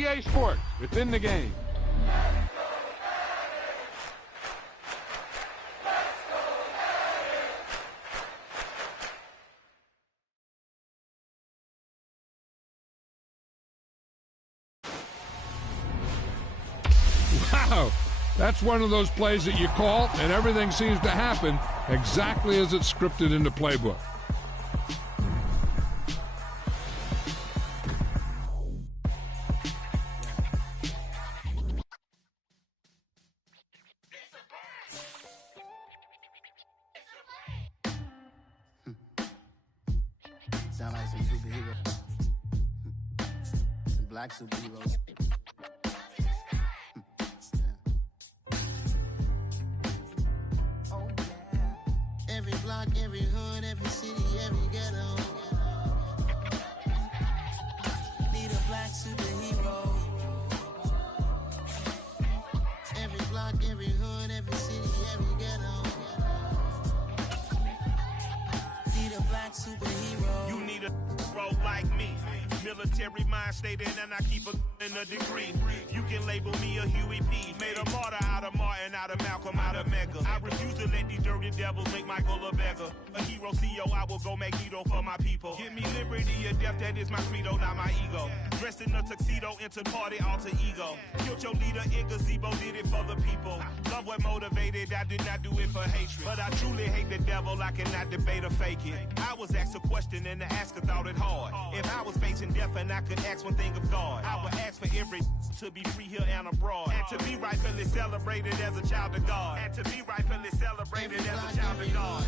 EA Sports. It's in the game. Wow, that's one of those plays that you call, and everything seems to happen exactly as it's scripted in the playbook. Sound like some superheroes. Some black superheroes. Oh, yeah. Every block, every hood, every city, every ghetto. Need a black superhero. Every block, every hood, every city, every ghetto. Need a black superhero. You need a hero like me. Military mind stated, and I keep a degree. You can label me a Huey P. Made a martyr out of Martin, out of Malcolm, out of Mecca. I refuse to let these dirty devils make Michael a beggar. A hero CEO, I will go Magneto for my people. Give me liberty or death, that is my credo, not my ego. Dressed in a tuxedo, enter party, alter ego. Killed your leader in gazebo, did it for the people. Love what motivated, I did not do it for hatred. But I truly hate the devil, I cannot debate or fake it. I was asked a question and the asker thought it hard. If I was facing death and I could ask one thing of God, I would ask for every to be free here and abroad, and to be rightfully celebrated as a child of God, and to be rightfully celebrated as a child of God.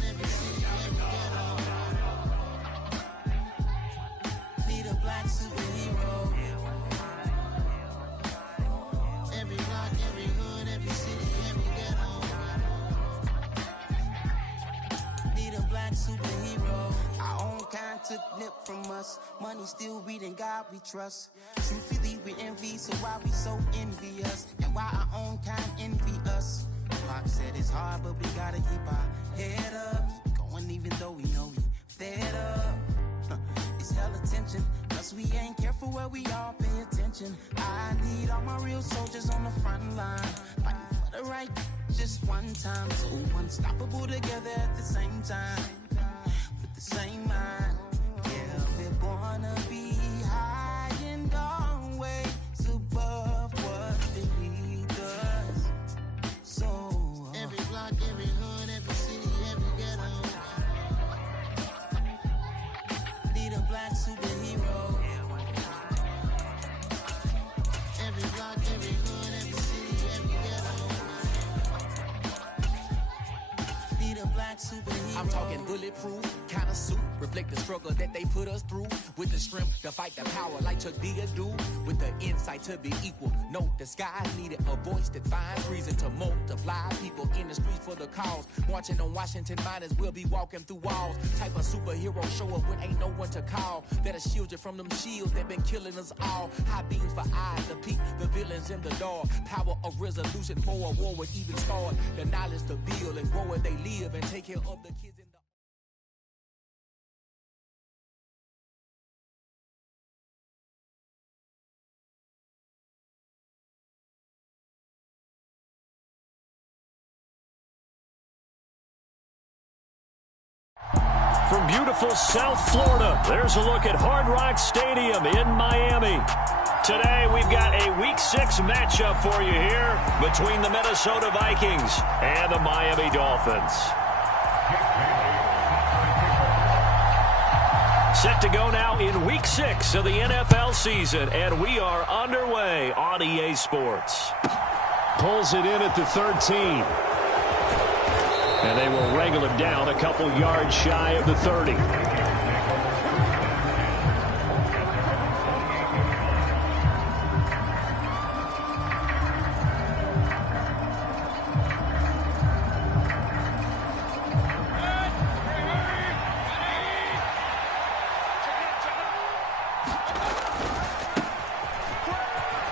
Need a black superhero. Every block, every hood, every city, every ghetto. Need a black superhero. Our own kind took nip from us. Money still reading, God we trust. Truthfully we envy, so why we so envious? And why our own kind envy us? Pac said it's hard, but we gotta keep our head up. Going even though we know we fed up. It's hell attention, cause we ain't careful where we all pay attention. I need all my real soldiers on the front line, fighting for the right just one time. So unstoppable together at the same time, with the same mind. Yeah, we're gonna be high and always above what beneath us. So every block, every hood, every city, every ghetto. Need a black superhero. Every block, every hood, every city, every ghetto. Need a black superhero. I'm talking bulletproof kind of suit, reflect the struggle that they put us through, with the strength to fight the power like Chuck D do, with the insight to be equal. No disguise needed, a voice that finds reason to multiply people in the streets for the cause. Marching on Washington, might as well be walking through walls. Type of superhero show up when ain't no one to call. That'll shield you from them shields that been killing us all. High beams for eyes to peek the villains in the dark. Power of resolution for a war would even start. The knowledge to build and grow where they live and take care of the kids in the From beautiful South Florida, there's a look at Hard Rock Stadium in Miami. Today, we've got a Week 6 matchup for you here between the Minnesota Vikings and the Miami Dolphins. Set to go now in Week 6 of the NFL season, and we are underway on EA Sports. Pulls it in at the 13. And they will wrangle him down a couple yards shy of the 30.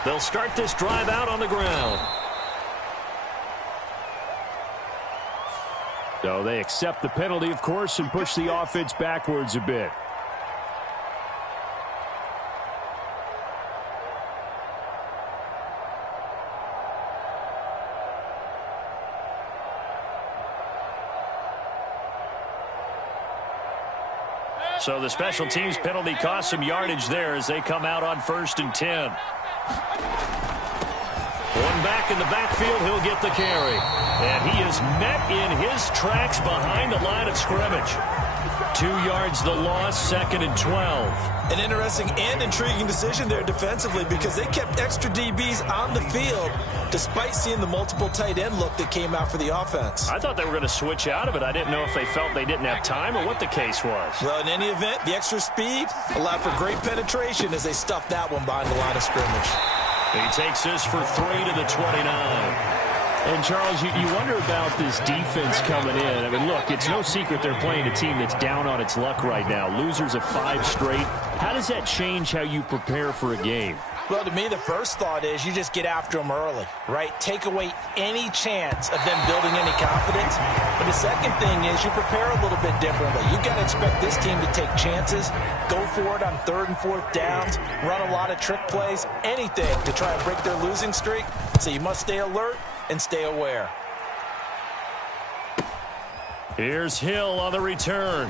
They'll start this drive out on the ground. So they accept the penalty, of course, and push the offense backwards a bit. So the special teams penalty cost some yardage there as they come out on 1st and 10. One back in the backfield, he'll get the carry. And he is met in his tracks behind the line of scrimmage. 2 yards the loss, 2nd and 12. An interesting and intriguing decision there defensively because they kept extra DBs on the field despite seeing the multiple tight end look that came out for the offense. I thought they were going to switch out of it. I didn't know if they felt they didn't have time or what the case was. Well, in any event, the extra speed allowed for great penetration as they stuffed that one behind the line of scrimmage. He takes this for 3 to the 29. And, Charles, you wonder about this defense coming in. I mean, look, it's no secret they're playing a team that's down on its luck right now. Losers of 5 straight. How does that change how you prepare for a game? Well, to me, the first thought is you just get after them early, right? Take away any chance of them building any confidence. But the second thing is you prepare a little bit differently. You've got to expect this team to take chances, go for it on 3rd and 4th downs, run a lot of trick plays, anything to try and break their losing streak. So you must stay alert and stay aware. Here's Hill on the return.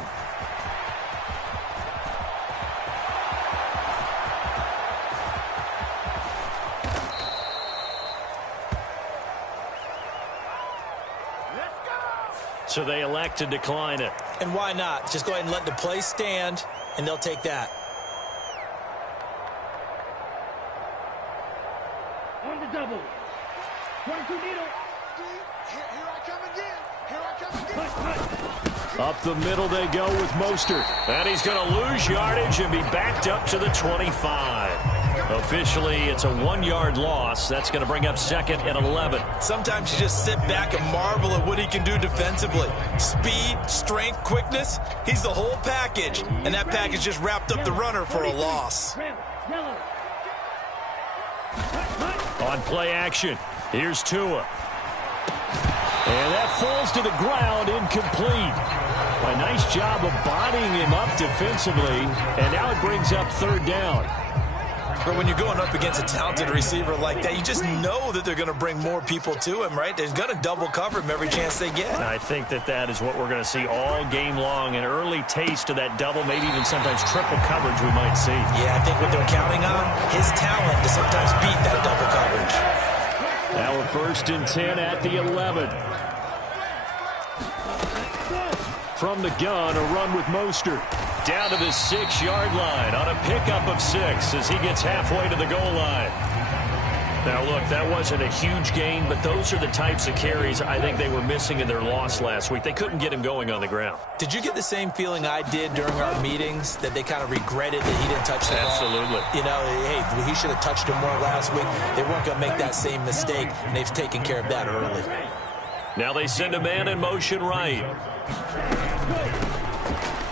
So they elect to decline it. And why not? Just go ahead and let the play stand, and they'll take that. On the double. 22 needle. Here I come again. Here I come again. Up the middle they go with Mostert. And he's going to lose yardage and be backed up to the 25. Officially, it's a 1-yard loss. That's going to bring up 2nd and 11. Sometimes you just sit back and marvel at what he can do defensively. Speed, strength, quickness. He's the whole package. And that package just wrapped up the runner for a loss. On play action, here's Tua. And that falls to the ground, incomplete. A nice job of bodying him up defensively. And now it brings up 3rd down. But when you're going up against a talented receiver like that, you just know that they're going to bring more people to him, right? They're going to double cover him every chance they get. I think that is what we're going to see all game long. An early taste of that double, maybe even sometimes triple coverage we might see. Yeah, I think what they're counting on, his talent to sometimes beat that double coverage. Now a 1st and 10 at the 11. From the gun, a run with Mostert. Down to the 6-yard line on a pickup of 6 as he gets halfway to the goal line. Now, look, that wasn't a huge gain, but those are the types of carries I think they were missing in their loss last week. They couldn't get him going on the ground. Did you get the same feeling I did during our meetings, that they kind of regretted that he didn't touch the ball? Absolutely. You know, hey, he should have touched him more last week. They weren't going to make that same mistake, and they've taken care of that early. Now they send a man in motion right.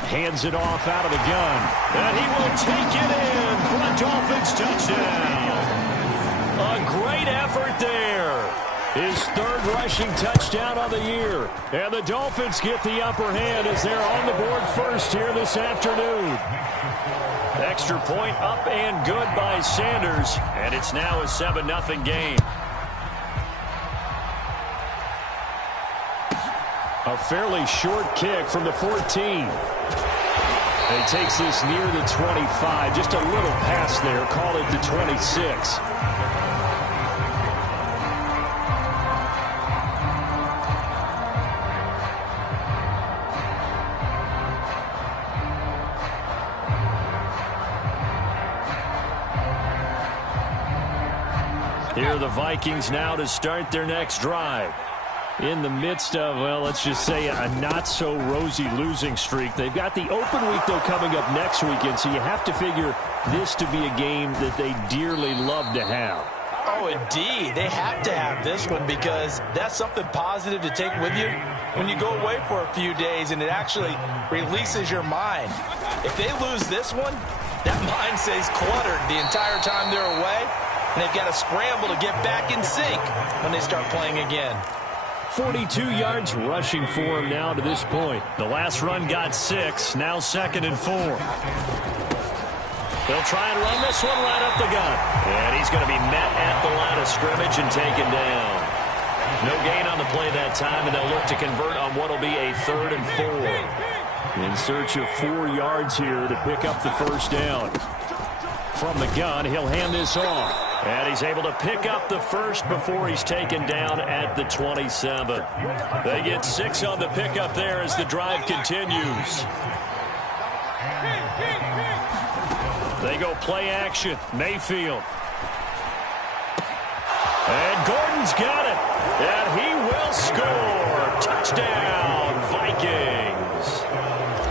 Hands it off out of the gun. And he will take it in for a Dolphins touchdown. A great effort there. His 3rd rushing touchdown of the year. And the Dolphins get the upper hand as they're on the board first here this afternoon. Extra point up and good by Sanders. And it's now a 7-0 game. A fairly short kick from the 14. He takes this near the 25. Just a little pass there. Call it the 26. Here are the Vikings now to start their next drive. In the midst of, well, let's just say a not-so-rosy losing streak. They've got the open week, though, coming up next weekend, so you have to figure this to be a game that they dearly love to have. Oh, indeed. They have to have this one because that's something positive to take with you when you go away for a few days, and it actually releases your mind. If they lose this one, that mind stays cluttered the entire time they're away, and they've got to scramble to get back in sync when they start playing again. 42 yards rushing for him now to this point. The last run got 6, now 2nd and 4. They'll try and run this one right up the gut. And he's going to be met at the line of scrimmage and taken down. No gain on the play that time, and they'll look to convert on what will be a 3rd and 4. In search of 4 yards here to pick up the first down. From the gun, he'll hand this off. And he's able to pick up the first before he's taken down at the 27. They get 6 on the pickup there as the drive continues. They go play action. Mayfield. And Gordon's got it. And he will score. Touchdown, Vikings.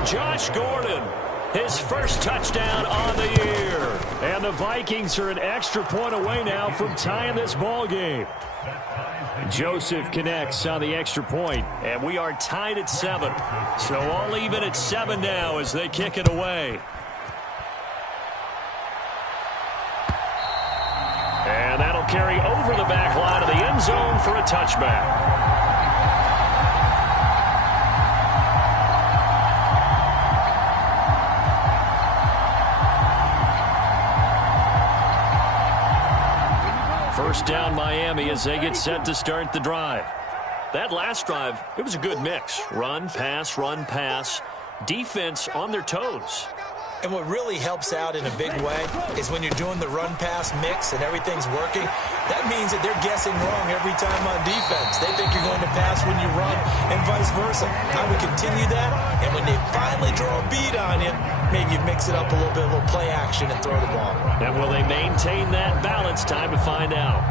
Josh Gordon, his first touchdown on the year. And the Vikings are an extra point away now from tying this ball game. Joseph connects on the extra point, and we are tied at 7. So all even at 7 now as they kick it away. And that'll carry over the back line of the end zone for a touchback. First down Miami as they get set to start the drive. That last drive, it was a good mix. Run, pass, defense on their toes. And what really helps out in a big way is when you're doing the run-pass mix and everything's working, that means that they're guessing wrong every time on defense. They think you're going to pass when you run and vice versa. I would continue that, and when they finally draw a beat on you, maybe you mix it up a little play action and throw the ball. And will they maintain that balance? Time to find out.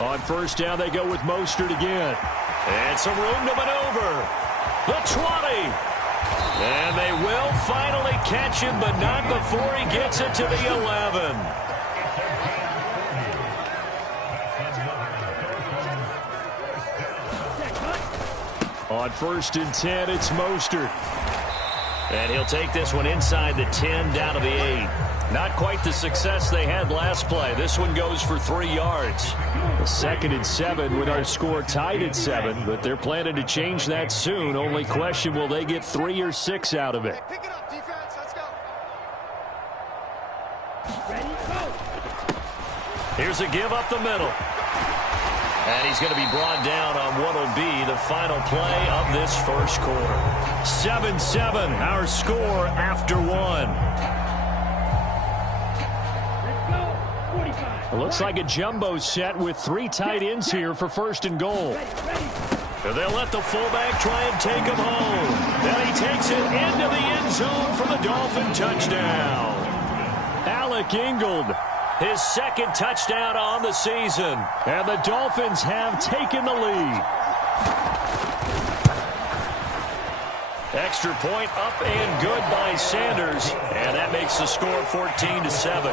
On first down, they go with Mostert again. And some room to maneuver. The 20. And they will finally catch him, but not before he gets it to the 11. On first and 10, it's Mostert. And he'll take this one inside the 10 down to the 8. Not quite the success they had last play. This one goes for 3 yards. A 2nd and 7 with our score tied at 7, but they're planning to change that soon. Only question, will they get 3 or 6 out of it? Pick it up, defense. Let's go. Here's a give up the middle. And he's going to be brought down on what will be the final play of this first quarter. 7-7, our score after 1. It looks like a jumbo set with 3 tight ends here for first and goal. And they'll let the fullback try and take him home. Then he takes it into the end zone for the Dolphin touchdown. Alec Ingold, his 2nd touchdown on the season. And the Dolphins have taken the lead. Extra point up and good by Sanders. And that makes the score 14-7.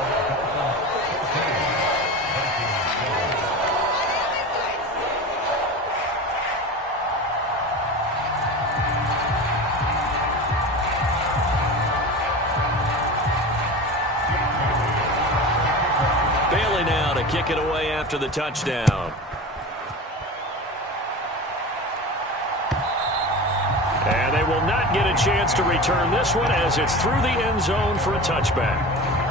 Kick it away after the touchdown. And they will not get a chance to return this one as it's through the end zone for a touchback.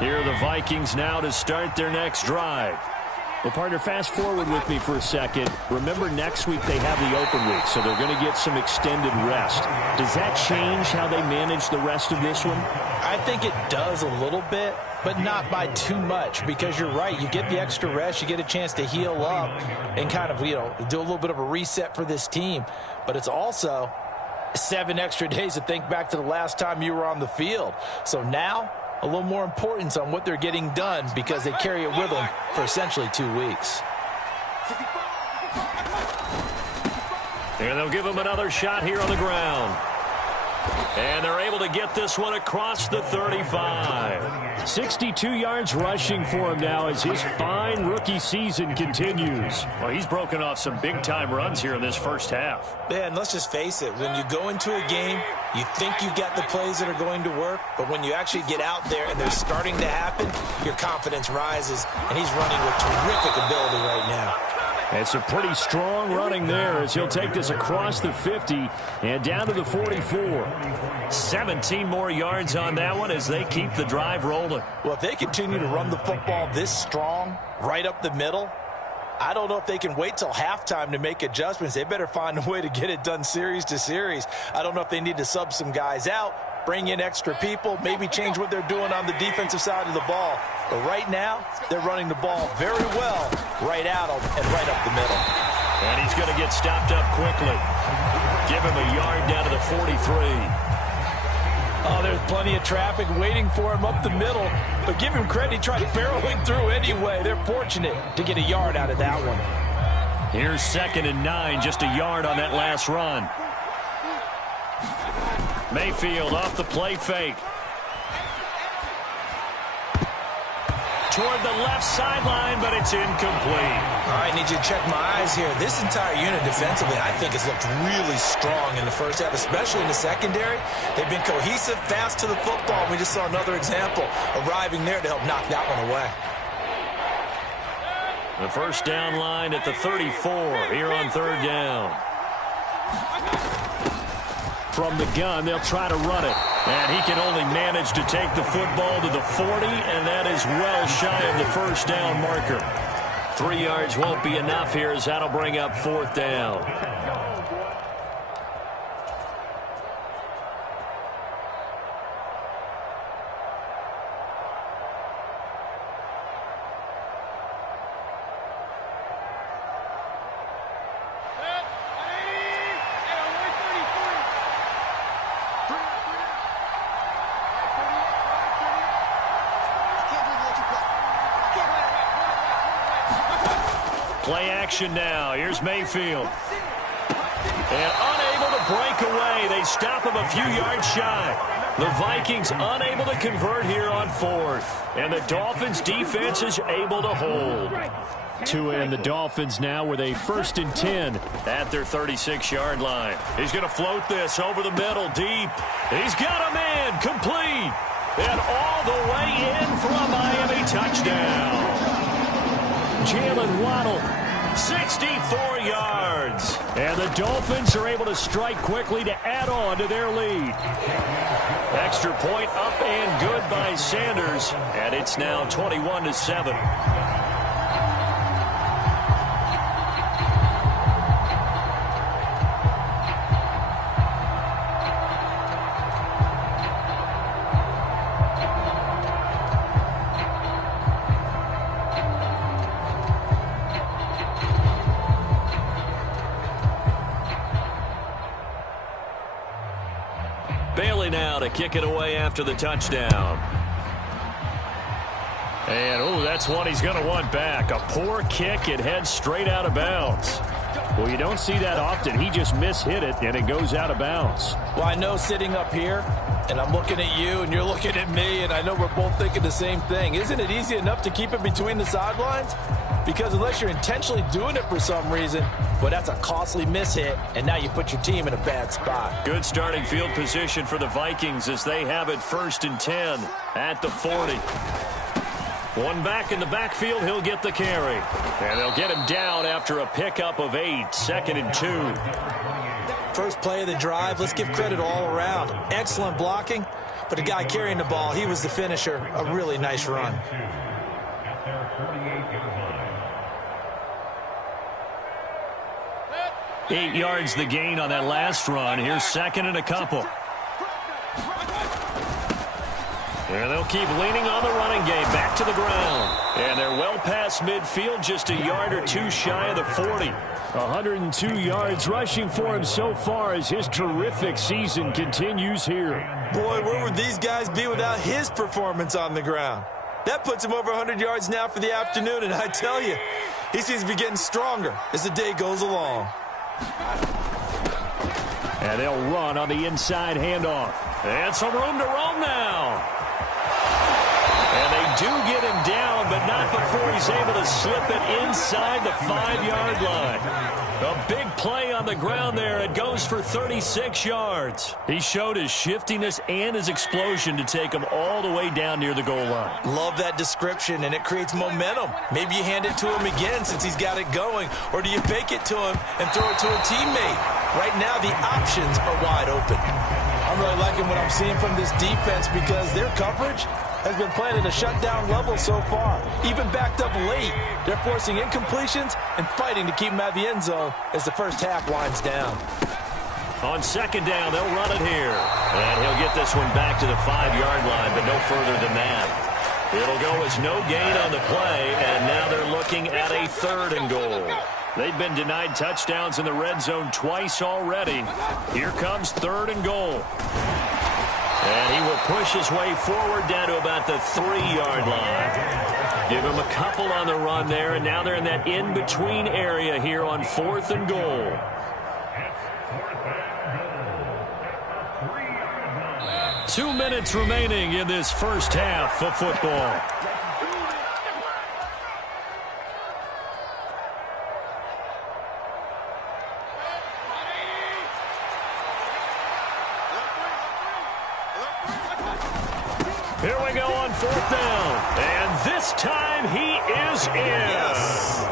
Here are the Vikings now to start their next drive. Well, partner, fast forward with me for a second. Remember, next week they have the open week, so they're going to get some extended rest. Does that change how they manage the rest of this one? I think it does a little bit, but not by too much, because you're right. You get the extra rest, you get a chance to heal up and kind of, do a little bit of a reset for this team. But it's also 7 extra days to think back to the last time you were on the field. So now, a little more importance on what they're getting done because they carry it with them for essentially 2 weeks. And they'll give him another shot here on the ground. And they're able to get this one across the 35. 62 yards rushing for him now as his fine rookie season continues. Well, he's broken off some big-time runs here in this first half. Yeah, and let's just face it. When you go into a game, you think you got the plays that are going to work, but when you actually get out there and they're starting to happen, your confidence rises, and he's running with terrific ability right now. It's a pretty strong running there as he'll take this across the 50 and down to the 44. 17 more yards on that one as they keep the drive rolling. Well, if they continue to run the football this strong, right up the middle, I don't know if they can wait till halftime to make adjustments. They better find a way to get it done series to series. I don't know if they need to sub some guys out, bring in extra people, maybe change what they're doing on the defensive side of the ball. But right now, they're running the ball very well right out and right up the middle. And he's going to get stopped up quickly. Give him a yard down to the 43. Oh, there's plenty of traffic waiting for him up the middle. But give him credit, he tried barreling through anyway. They're fortunate to get a yard out of that one. Here's 2nd and 9, just a yard on that last run. Mayfield off the play fake. Toward the left sideline, but it's incomplete. All right, need you to check my eyes here. This entire unit defensively, I think, has looked really strong in the first half, especially in the secondary. They've been cohesive, fast to the football. We just saw another example arriving there to help knock that one away. The first down line at the 34 here on 3rd down. From the gun, they'll try to run it. And he can only manage to take the football to the 40, and that is well shy of the first down marker. 3 yards won't be enough here as that'll bring up 4th down. Play action now. Here's Mayfield. And unable to break away. They stop him a few yards shy. The Vikings unable to convert here on 4th. And the Dolphins defense is able to hold. Tua and the Dolphins now with a 1st and 10 at their 36-yard line. He's going to float this over the middle deep. He's got a man complete. And all the way in for a Miami touchdown. Jalen Waddle, 64 yards. And the Dolphins are able to strike quickly to add on to their lead. Extra point up and good by Sanders. And it's now 21-7. Bailey now to kick it away after the touchdown. And, oh, that's one he's going to want back. A poor kick. It heads straight out of bounds. Well, you don't see that often. He just mishit it, and it goes out of bounds. Well, I know sitting up here, and I'm looking at you, and you're looking at me, and I know we're both thinking the same thing. Isn't it easy enough to keep it between the sidelines? Because unless you're intentionally doing it for some reason, well, that's a costly mishit, and now you put your team in a bad spot. Good starting field position for the Vikings as they have it 1st and 10 at the 40. One back in the backfield, he'll get the carry. And they'll get him down after a pickup of 8, 2nd and 2. First play of the drive, let's give credit all around. Excellent blocking, but the guy carrying the ball, he was the finisher. A really nice run. Eight yards the gain on that last run. Here's 2nd and a couple. And they'll keep leaning on the running game. Back to the ground. And they're well past midfield, just a yard or two shy of the 40. 102 yards rushing for him so far as his terrific season continues here. Boy, where would these guys be without his performance on the ground? That puts him over 100 yards now for the afternoon, and I tell you, he seems to be getting stronger as the day goes along. And they'll run on the inside handoff. And some room to roam now. And they do get him down, but not before he's able to slip it inside the 5-yard line. A big play on the ground there. It goes for 36 yards. He showed his shiftiness and his explosion to take him all the way down near the goal line. Love that description, and it creates momentum. Maybe you hand it to him again since he's got it going, or do you fake it to him and throw it to a teammate? Right now, the options are wide open. I'm really liking what I'm seeing from this defense because their coverage has been playing at a shutdown level so far. Even backed up late, they're forcing incompletions and fighting to keep them out of the end zone as the first half winds down. On second down, they'll run it here. And he'll get this one back to the 5-yard line, but no further than that. It'll go as no gain on the play, and now they're looking at a 3rd and goal. They've been denied touchdowns in the red zone twice already. Here comes 3rd and goal. And he will push his way forward down to about the 3-yard line. Give him a couple on the run there, and now they're in that in-between area here on 4th and goal. Two minutes remaining in this first half of football. Here we go on 4th down. And this time he is in. Yes.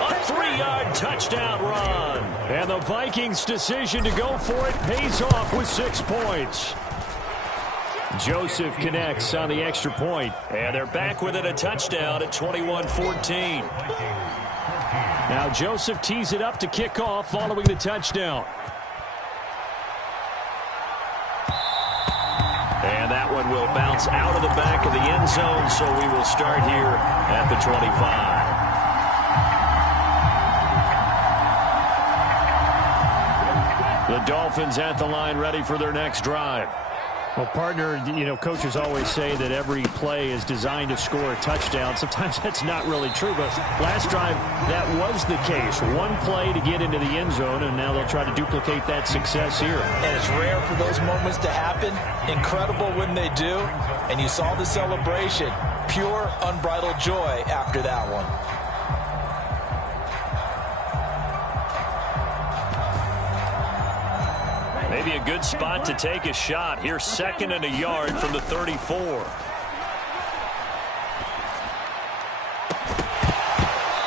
A 3-yard touchdown run. And the Vikings' decision to go for it pays off with 6 points. Joseph connects on the extra point. And they're back within a touchdown at 21-14. Now Joseph tees it up to kick off following the touchdown. And that one will bounce out of the back of the end zone, so we will start here at the 25. The Dolphins at the line ready for their next drive. Well, partner, you know, coaches always say that every play is designed to score a touchdown. Sometimes that's not really true, but last drive, that was the case. One play to get into the end zone, and now they'll try to duplicate that success here. And it's rare for those moments to happen. Incredible when they do. And you saw the celebration. Pure, unbridled joy after that one. Maybe a good spot to take a shot. Here's 2nd and a yard from the 34.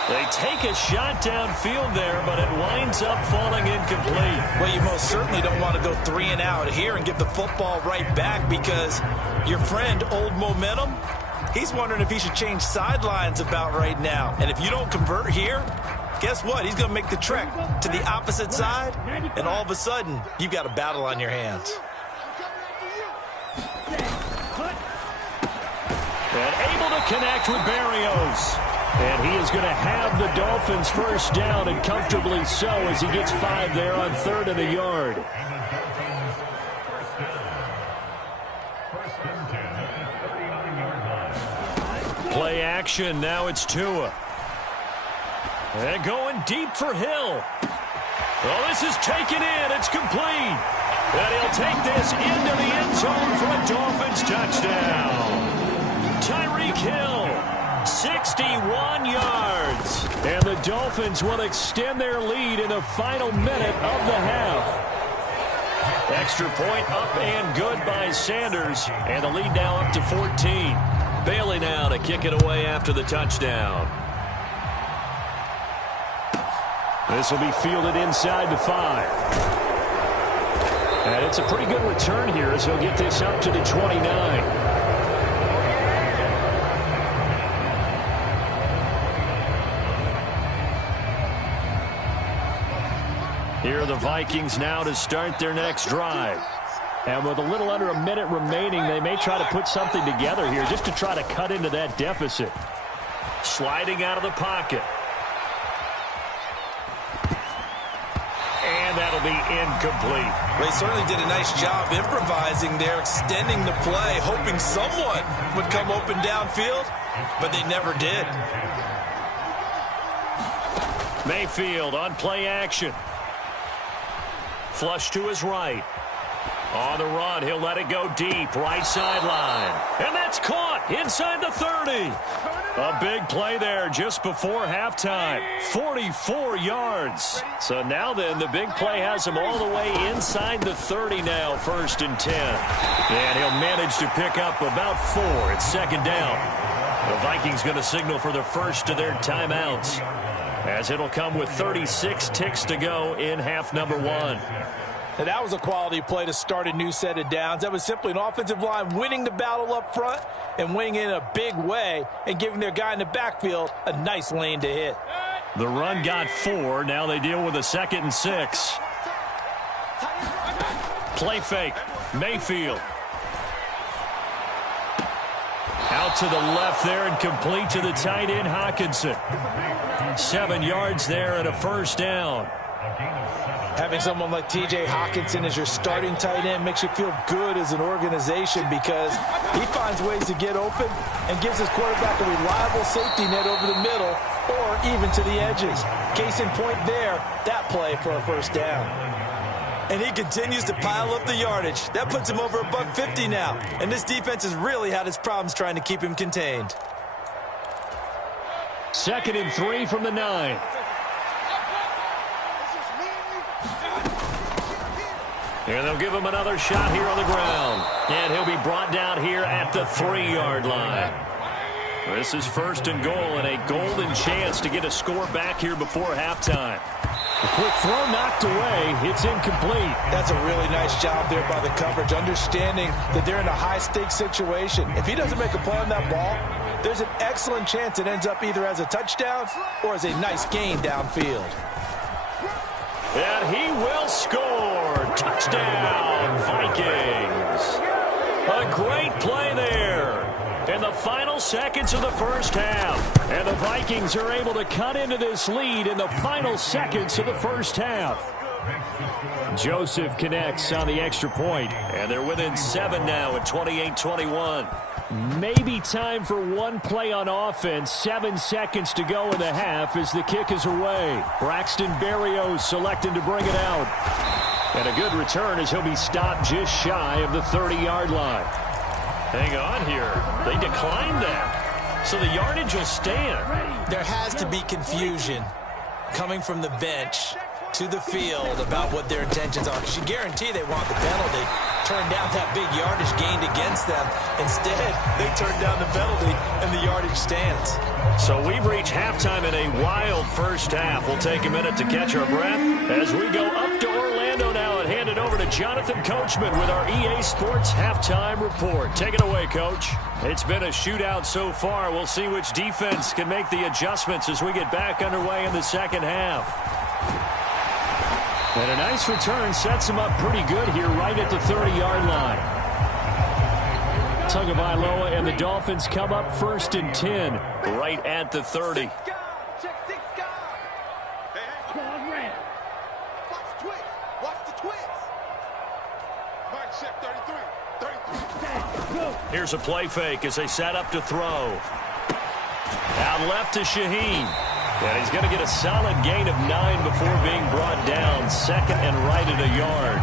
They take a shot downfield there, but it winds up falling incomplete. Well, you most certainly don't want to go 3 and out here and give the football right back because your friend, Old Momentum, he's wondering if he should change sidelines about right now. And if you don't convert here, guess what? He's going to make the trek to the opposite side, and all of a sudden, you've got a battle on your hands. And able to connect with Barrios. And he is going to have the Dolphins first down, and comfortably so, as he gets 5 there on 3rd and a yard. Play action. Now it's Tua. And going deep for Hill. Oh, this is taken in. It's complete. And he'll take this into the end zone for a Dolphins touchdown. Tyreek Hill, 61 yards. And the Dolphins will extend their lead in the final minute of the half. Extra point up and good by Sanders. And the lead now up to 14. Bailey now to kick it away after the touchdown. This will be fielded inside the 5. And it's a pretty good return here as he'll get this up to the 29. Here are the Vikings now to start their next drive. And with a little under a minute remaining, they may try to put something together here just to try to cut into that deficit. Sliding out of the pocket. And that'll be incomplete. They certainly did a nice job improvising there, extending the play, hoping someone would come open downfield, but they never did. Mayfield on play action. Flush to his right. On the run, he'll let it go deep, right sideline. And that's caught inside the 30. A big play there just before halftime. 44 yards. So now then, the big play has him all the way inside the 30 now, 1st and 10. And he'll manage to pick up about 4 at 2nd down. The Vikings going to signal for the first of their timeouts, as it'll come with 36 ticks to go in half number 1. And that was a quality play to start a new set of downs. That was simply an offensive line winning the battle up front and winning in a big way and giving their guy in the backfield a nice lane to hit. The run got 4. Now they deal with a 2nd and 6. Play fake. Mayfield. Out to the left there and complete to the tight end, Hockenson. 7 yards there and a 1st down. Having someone like T.J. Hockenson as your starting tight end makes you feel good as an organization because he finds ways to get open and gives his quarterback a reliable safety net over the middle or even to the edges. Case in point there, that play for a 1st down. And he continues to pile up the yardage. That puts him over $150 now. And this defense has really had its problems trying to keep him contained. 2nd and 3 from the 9. And they'll give him another shot here on the ground. And he'll be brought down here at the 3-yard line. This is 1st and goal and a golden chance to get a score back here before halftime. A quick throw knocked away. It's incomplete. That's a really nice job there by the coverage, understanding that they're in a high-stakes situation. If he doesn't make a play on that ball, there's an excellent chance it ends up either as a touchdown or as a nice gain downfield. And he will score. Touchdown, Vikings. A great play there in the final seconds of the 1st half. And the Vikings are able to cut into this lead in the final seconds of the 1st half. Joseph connects on the extra point, and they're within 7 now at 28-21. Maybe time for one play on offense. 7 seconds to go in the half as the kick is away. Braxton Berrios selecting to bring it out. And a good return as he'll be stopped just shy of the 30-yard line. Hang on here. They declined that. So the yardage will stand. There has to be confusion coming from the bench to the field about what their intentions are. Because you guarantee they want the penalty. Turn down that big yardage gained against them. Instead, they turn down the penalty and the yardage stands. So we've reached halftime in a wild 1st half. We'll take a minute to catch our breath as we go up to Orlando now and hand it over to Jonathan Coachman with our EA Sports Halftime Report. Take it away, Coach. It's been a shootout so far. We'll see which defense can make the adjustments as we get back underway in the 2nd half. And a nice return sets him up pretty good here right at the 30-yard line. Tagovailoa and the Dolphins come up 1st and 10 right at the 30. Here's a play fake as they set up to throw. Out left to Shaheen. And he's going to get a solid gain of 9 before being brought down. 2nd and right at a yard.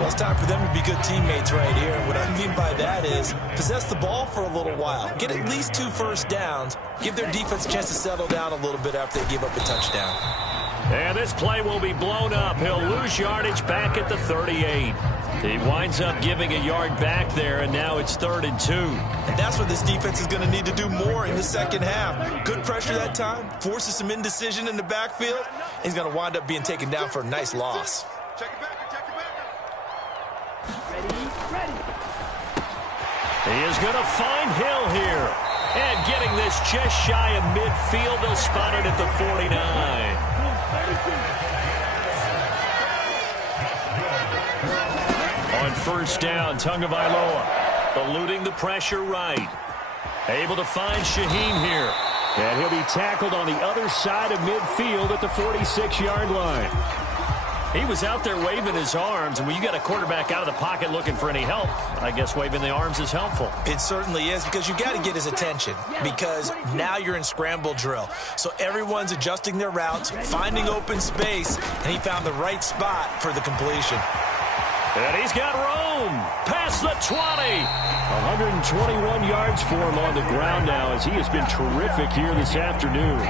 Well, it's time for them to be good teammates right here. What I mean by that is possess the ball for a little while. Get at least 2 first downs. Give their defense a chance to settle down a little bit after they give up a touchdown. And this play will be blown up. He'll lose yardage back at the 38. He winds up giving a yard back there, and now it's 3rd and 2. And that's what this defense is going to need to do more in the 2nd half. Good pressure that time, forces some indecision in the backfield. He's going to wind up being taken down for a nice loss. He is going to find Hill here. And getting this just shy of midfield, they'll spot it at the 49. On 1st down, Tagovailoa eluding the pressure right. Able to find Shaheen here. And he'll be tackled on the other side of midfield at the 46-yard line. He was out there waving his arms, and when you got a quarterback out of the pocket looking for any help, I guess waving the arms is helpful. It certainly is, because you got to get his attention, because now you're in scramble drill. So everyone's adjusting their routes, finding open space, and he found the right spot for the completion. And he's got room past the 20. 121 yards for him on the ground now, as he has been terrific here this afternoon.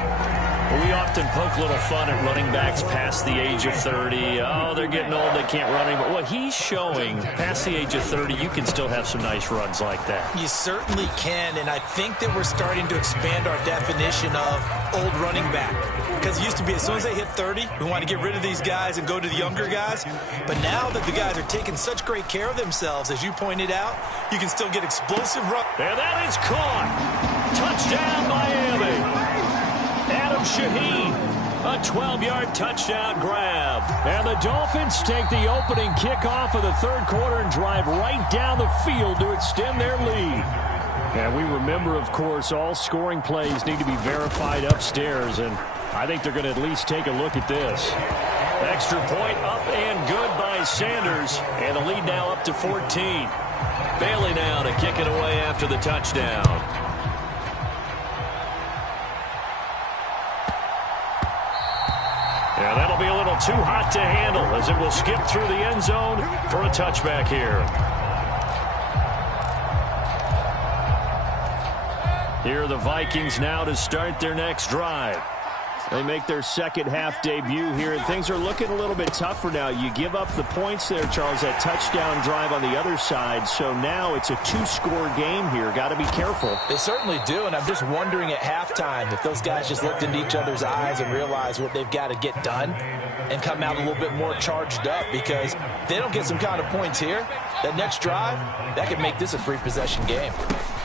We often poke a little fun at running backs past the age of 30. Oh, they're getting old, they can't run anymore. Well, he's showing past the age of 30, you can still have some nice runs like that. You certainly can, and I think that we're starting to expand our definition of old running back. Because it used to be as soon as they hit 30, we want to get rid of these guys and go to the younger guys. But now that the guys are taking such great care of themselves, as you pointed out, you can still get explosive runs. And that is caught. Touchdown, Miami. Adam Shaheen, a 12-yard touchdown grab. And the Dolphins take the opening kickoff of the third quarter and drive right down the field to extend their lead. And we remember, of course, all scoring plays need to be verified upstairs, and I think they're going to at least take a look at this. Extra point up and good by Sanders, and the lead now up to 14. Bailey now to kick it away after the touchdown. Yeah, that'll be a little too hot to handle as it will skip through the end zone for a touchback here. Here are the Vikings now to start their next drive. They make their second half debut here, and things are looking a little bit tougher now. You give up the points there, Charles, that touchdown drive on the other side, so now it's a two-score game here. Got to be careful. They certainly do, and I'm just wondering at halftime if those guys just looked into each other's eyes and realized what they've got to get done and come out a little bit more charged up, because if they don't get some kind of points here, that next drive, that could make this a free-possession game.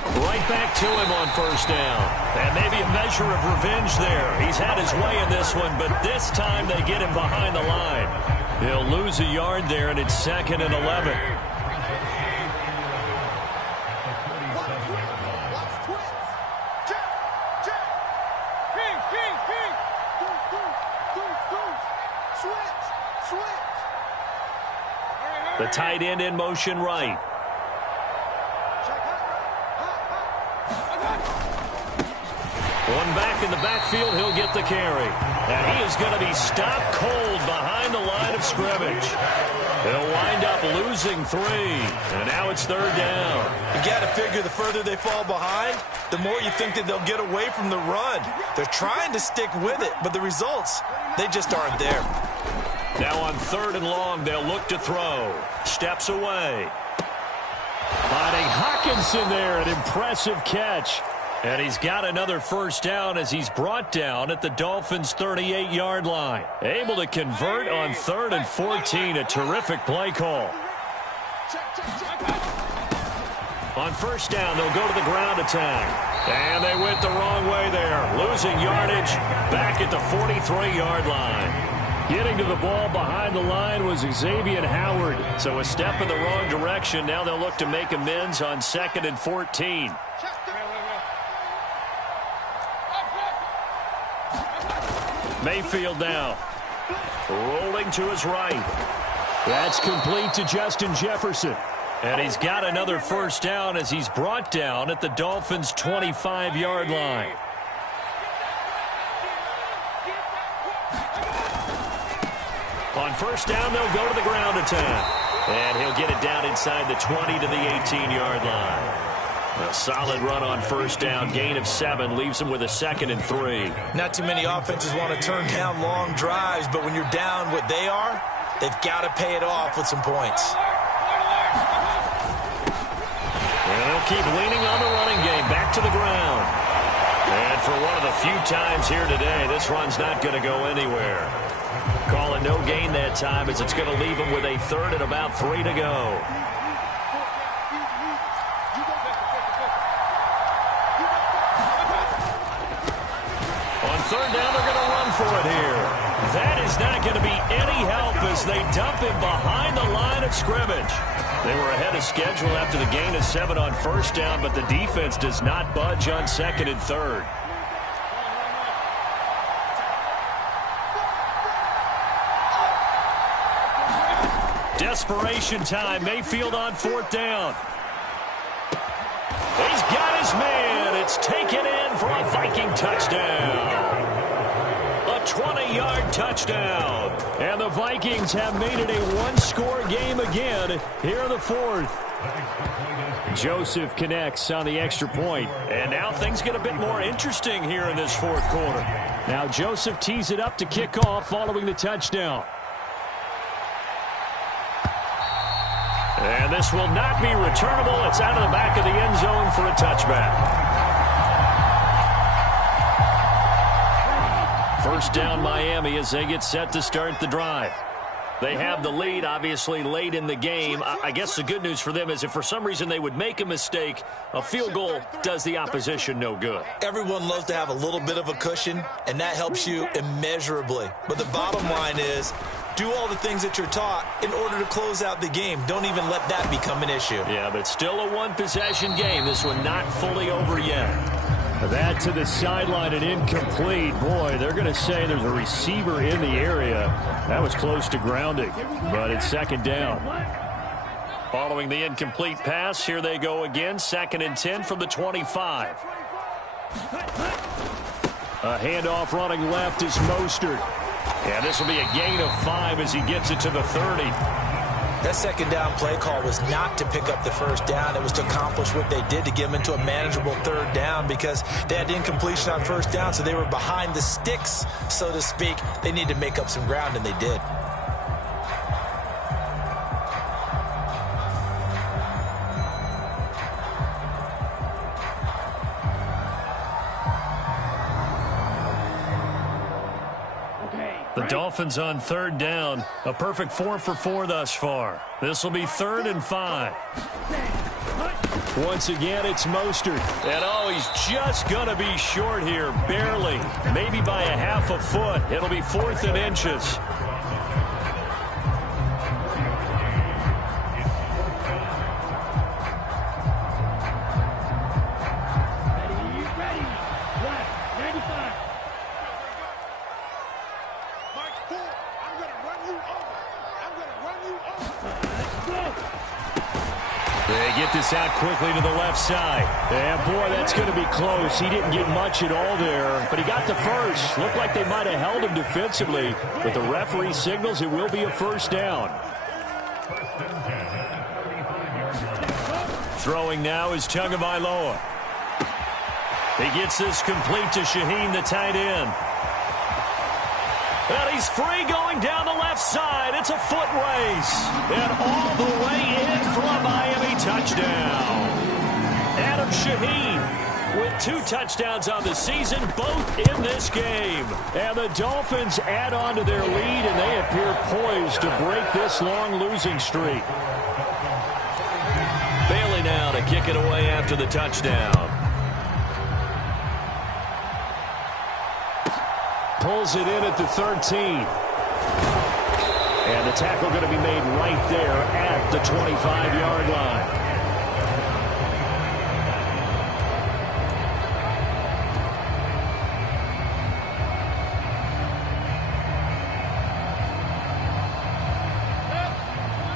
Right back to him on first down. And maybe a measure of revenge there. He's had his way in this one, but this time they get him behind the line. He'll lose a yard there, and it's 2nd and 11. The tight end in motion right. One back in the backfield, he'll get the carry. And he is going to be stopped cold behind the line of scrimmage. He'll wind up losing 3. And now it's 3rd down. You got to figure the further they fall behind, the more you think that they'll get away from the run. They're trying to stick with it, but the results, they just aren't there. Now on 3rd and long, they'll look to throw. Steps away. Finding Hawkinson there, an impressive catch. And he's got another first down as he's brought down at the Dolphins' 38-yard line. Able to convert on 3rd and 14, a terrific play call. On first down, they'll go to the ground attack. And they went the wrong way there. Losing yardage back at the 43-yard line. Getting to the ball behind the line was Xavier Howard. So a step in the wrong direction. Now they'll look to make amends on 2nd and 14. Mayfield now. Rolling to his right. That's complete to Justin Jefferson. And he's got another first down as he's brought down at the Dolphins' 25-yard line. On first down, they'll go to the ground attack. And he'll get it down inside the 20 to the 18-yard line. A solid run on first down, gain of 7, leaves him with a 2nd and 3. Not too many offenses want to turn down long drives, but when you're down what they are, they've got to pay it off with some points. And they'll keep leaning on the running game, back to the ground. And for one of the few times here today, this run's not going to go anywhere. Call it no gain that time, as it's going to leave him with a 3rd and about 3 to go. Third down, they're going to run for it here. That is not going to be any help as they dump him behind the line of scrimmage. They were ahead of schedule after the gain of 7 on first down, but the defense does not budge on 2nd and 3rd. desperation time. Mayfield on 4th down. He's got his man. It's taken in for a Viking touchdown. A 20-yard touchdown. And the Vikings have made it a one-score game again here in the 4th. Joseph connects on the extra point. And now things get a bit more interesting here in this 4th quarter. Now Joseph tees it up to kick off following the touchdown. And this will not be returnable. It's out of the back of the end zone for a touchback. First down Miami as they get set to start the drive. They have the lead, obviously, late in the game. I guess the good news for them is if for some reason they would make a mistake, a field goal does the opposition no good. Everyone loves to have a little bit of a cushion, and that helps you immeasurably. But the bottom line is, do all the things that you're taught in order to close out the game. Don't even let that become an issue. Yeah, but still a one-possession game. This one not fully over yet. That to the sideline and incomplete. Boy, they're going to say there's a receiver in the area. That was close to grounding, but it's 2nd down. Following the incomplete pass, here they go again. 2nd and 10 from the 25. A handoff running left is Mostert. And this will be a gain of 5 as he gets it to the 30. That 2nd down play call was not to pick up the 1st down. It was to accomplish what they did to get them into a manageable 3rd down because they had incompletion on 1st down, so they were behind the sticks, so to speak. They needed to make up some ground, and they did. The Dolphins on 3rd down. A perfect 4 for 4 thus far. This will be 3rd and 5. Once again, it's Mostert. And oh, he's just going to be short here. Barely. Maybe by a half a foot. It'll be 4th and inches. They get this out quickly to the left side. And boy, that's going to be close. He didn't get much at all there, but he got the first. Looked like they might have held him defensively, but the referee signals it will be a 1st down. Throwing now is Tagovailoa. He gets this complete to Shaheen, the tight end. And he's free going down the left side. It's a foot race. And all the way in for a Miami touchdown. Adam Shaheen with 2 touchdowns on the season, both in this game. And the Dolphins add on to their lead, and they appear poised to break this long losing streak. Bailey now to kick it away after the touchdown. Pulls it in at the 13. And the tackle going to be made right there at the 25-yard line.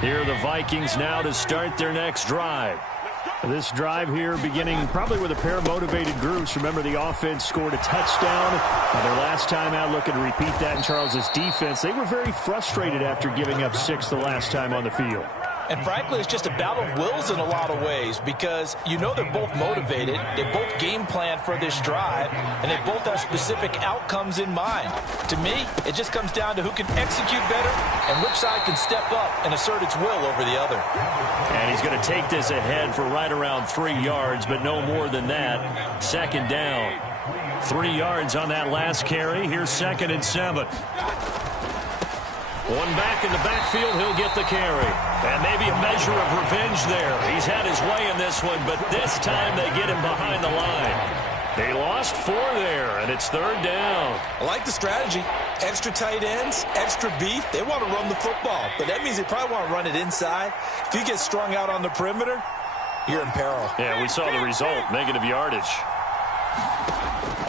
Here are the Vikings now to start their next drive. This drive here beginning probably with a pair of motivated groups. Remember, the offense scored a touchdown. Their last time out, looking to repeat that in Charles's defense. They were very frustrated after giving up 6 the last time on the field. And frankly, it's just a battle of wills in a lot of ways because you know they're both motivated. They both game plan for this drive, and they both have specific outcomes in mind. To me, it just comes down to who can execute better and which side can step up and assert its will over the other. And he's going to take this ahead for right around 3 yards, but no more than that. 2nd down. 3 yards on that last carry. Here's 2nd and 7. One back in the backfield, he'll get the carry. And maybe a measure of revenge there. He's had his way in this one, but this time they get him behind the line. They lost 4 there, and it's 3rd down. I like the strategy. Extra tight ends, extra beef. They want to run the football, but that means they probably want to run it inside. If you get strung out on the perimeter, you're in peril. Yeah, we saw the result, negative yardage.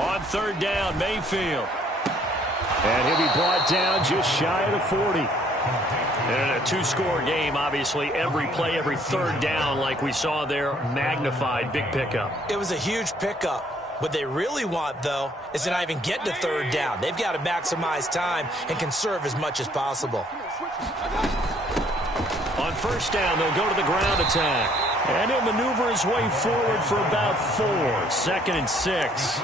On 3rd down, Mayfield. And he'll be brought down just shy of the 40. And a two-score game, obviously, every play, every third down, like we saw there, magnified, big pickup. It was a huge pickup. What they really want, though, is to not even get to third down. They've got to maximize time and conserve as much as possible. On first down, they'll go to the ground attack. And he'll maneuver his way forward for about 4. 2nd and 6.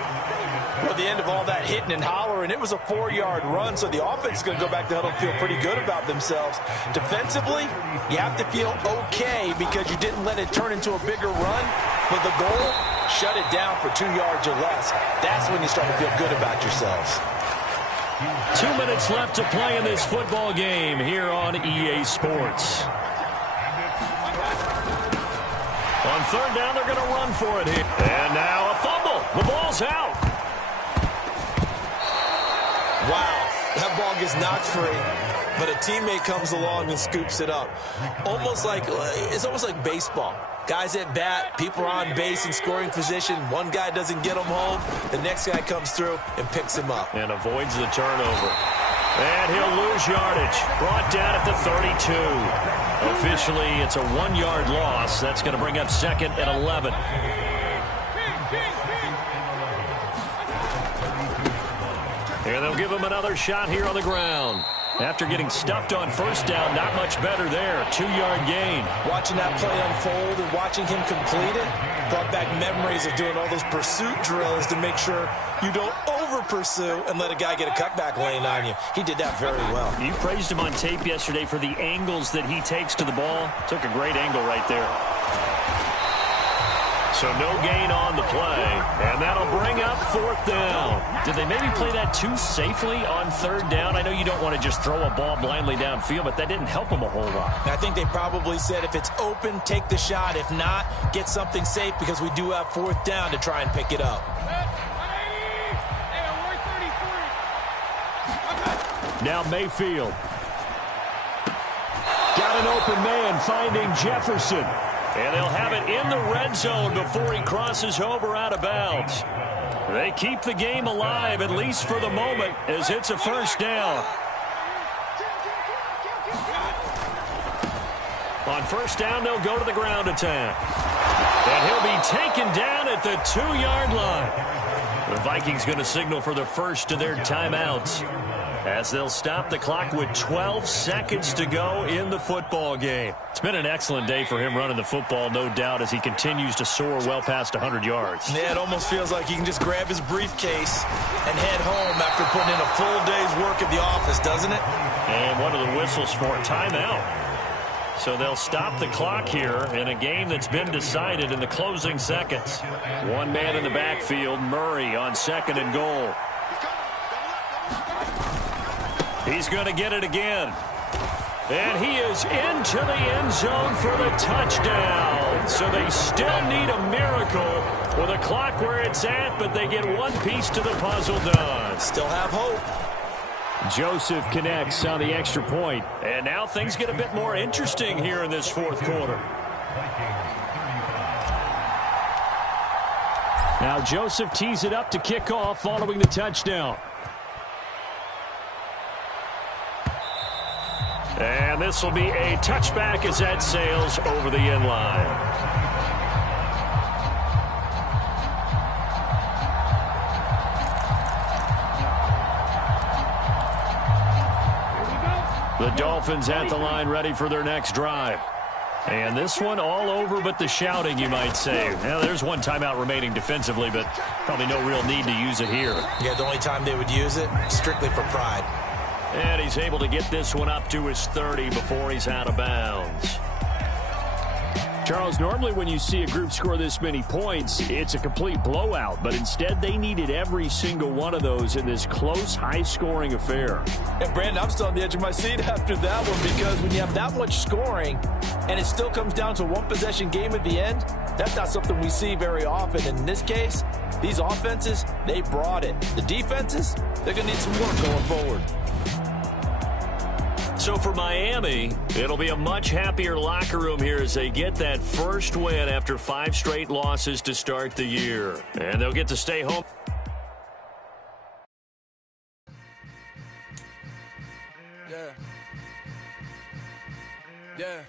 Well, at the end of all that hitting and hollering, it was a 4-yard run, so the offense is going to go back to huddle and feel pretty good about themselves. Defensively, you have to feel okay because you didn't let it turn into a bigger run. But the goal, shut it down for 2 yards or less. That's when you start to feel good about yourselves. 2 minutes left to play in this football game here on EA Sports. On third down, they're going to run for it here. And now a fumble. The ball's out. Wow, that ball gets knocked free, but a teammate comes along and scoops it up. It's almost like baseball. Guys at bat, people are on base in scoring position. One guy doesn't get him home. The next guy comes through and picks him up. And avoids the turnover. And he'll lose yardage. Brought down at the 32. Officially, it's a 1-yard loss. That's going to bring up 2nd and 11. And they'll give him another shot here on the ground. After getting stuffed on first down, not much better there. 2-yard gain. Watching that play unfold and watching him complete it brought back memories of doing all those pursuit drills to make sure you don't over-pursue and let a guy get a cutback lane on you. He did that very well. You praised him on tape yesterday for the angles that he takes to the ball. Took a great angle right there. So no gain on the play, and that'll bring up 4th down. Did they maybe play that too safely on third down? I know you don't want to just throw a ball blindly downfield, but that didn't help them a whole lot. I think they probably said if it's open, take the shot. If not, get something safe because we do have 4th down to try and pick it up. Now Mayfield. Got an open man finding Jefferson. And they'll have it in the red zone before he crosses over out of bounds. They keep the game alive, at least for the moment, as it's a first down. On first down, they'll go to the ground attack. And he'll be taken down at the 2-yard line. The Vikings going to signal for the first of their timeouts, as they'll stop the clock with 12 seconds to go in the football game. It's been an excellent day for him running the football, no doubt, as he continues to soar well past 100 yards. Yeah, it almost feels like he can just grab his briefcase and head home after putting in a full day's work at the office, doesn't it? And one of the whistles for a timeout. So they'll stop the clock here in a game that's been decided in the closing seconds. One man in the backfield, Murray, on 2nd and goal. He's going to get it again. And he is into the end zone for the touchdown. So they still need a miracle with a clock where it's at, but they get one piece to the puzzle done. Still have hope. Joseph connects on the extra point. And now things get a bit more interesting here in this 4th quarter. Now Joseph tees it up to kick off following the touchdown. And this will be a touchback as that sails over the end line. The Dolphins at the line ready for their next drive. And this one all over but the shouting, you might say. Now, there's one timeout remaining defensively, but probably no real need to use it here. Yeah, the only time they would use it, strictly for pride. And he's able to get this one up to his 30 before he's out of bounds. Charles, normally when you see a group score this many points, it's a complete blowout. But instead, they needed every single one of those in this close, high-scoring affair. And, Brandon, I'm still on the edge of my seat after that one because when you have that much scoring and it still comes down to one possession game at the end, that's not something we see very often. And in this case, these offenses, they brought it. The defenses, they're going to need some work going forward. So for Miami, it'll be a much happier locker room here as they get that first win after 5 straight losses to start the year. And they'll get to stay home. Yeah.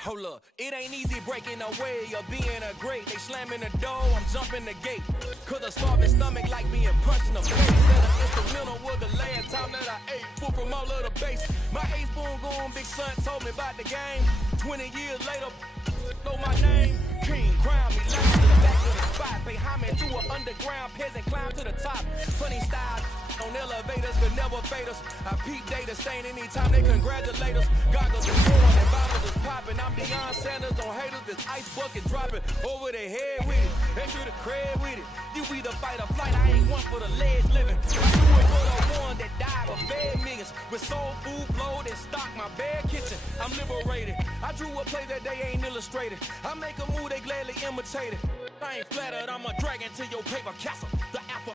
Hold up, it ain't easy breaking away or being a great. They slamming the door, I'm jumping the gate. Cause a starving stomach like being punched in the face. Said an instrumental was the last time that I ate. Food from all of the base. My ace boom goon, big son told me about the game. 20 years later, know my name. King, crown me, last to the back of the spot. Pay homage to an underground peasant, climb to the top. Funny style. On elevators could never fade us. I peep data stain anytime they congratulate us. Goggles is pouring and bottles is popping. I'm Deion Sanders on haters. This ice bucket dropping over their head with it. They should have cred with it. You either fight or flight. I ain't one for the ledge living. I do it for the one that died but fed millions. With soul food flowed and stocked my bare kitchen. I'm liberated. I drew a play that they ain't illustrated. I make a move they gladly imitate it. I ain't flattered. I'm a dragon to your paper castle. The alpha.